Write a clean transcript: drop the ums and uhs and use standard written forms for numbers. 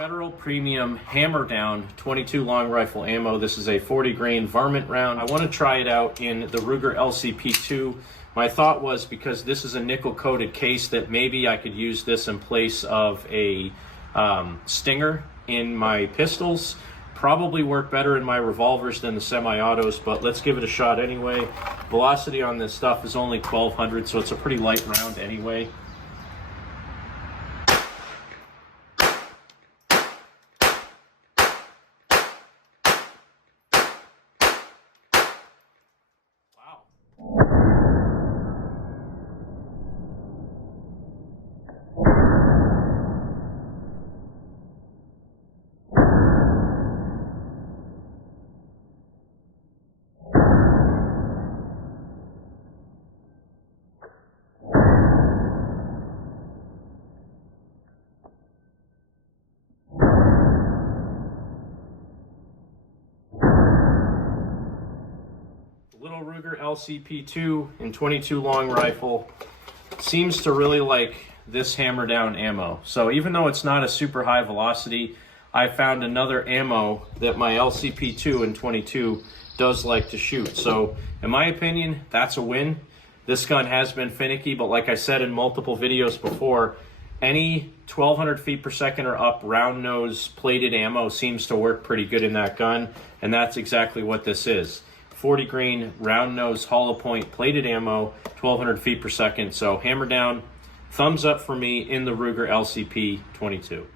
Federal Premium Hammer Down 22 long rifle ammo. This is a 40 grain varmint round. I want to try it out in the Ruger LCPII. My thought was, because this is a nickel coated case, that maybe I could use this in place of a stinger in my pistols. Probably work better in my revolvers than the semi-autos, but let's give it a shot anyway. Velocity on this stuff is only 1200, so it's a pretty light round anyway. Little Ruger LCPII in 22 long rifle seems to really like this hammer down ammo. So even though it's not a super high velocity, I found another ammo that my LCPII in 22 does like to shoot. So in my opinion, that's a win. This gun has been finicky, but like I said in multiple videos before, any 1200 feet per second or up round nose plated ammo seems to work pretty good in that gun, and that's exactly what this is. 40 grain round nose hollow point plated ammo, 1200 feet per second. So hammer down, thumbs up for me in the Ruger LCP 22.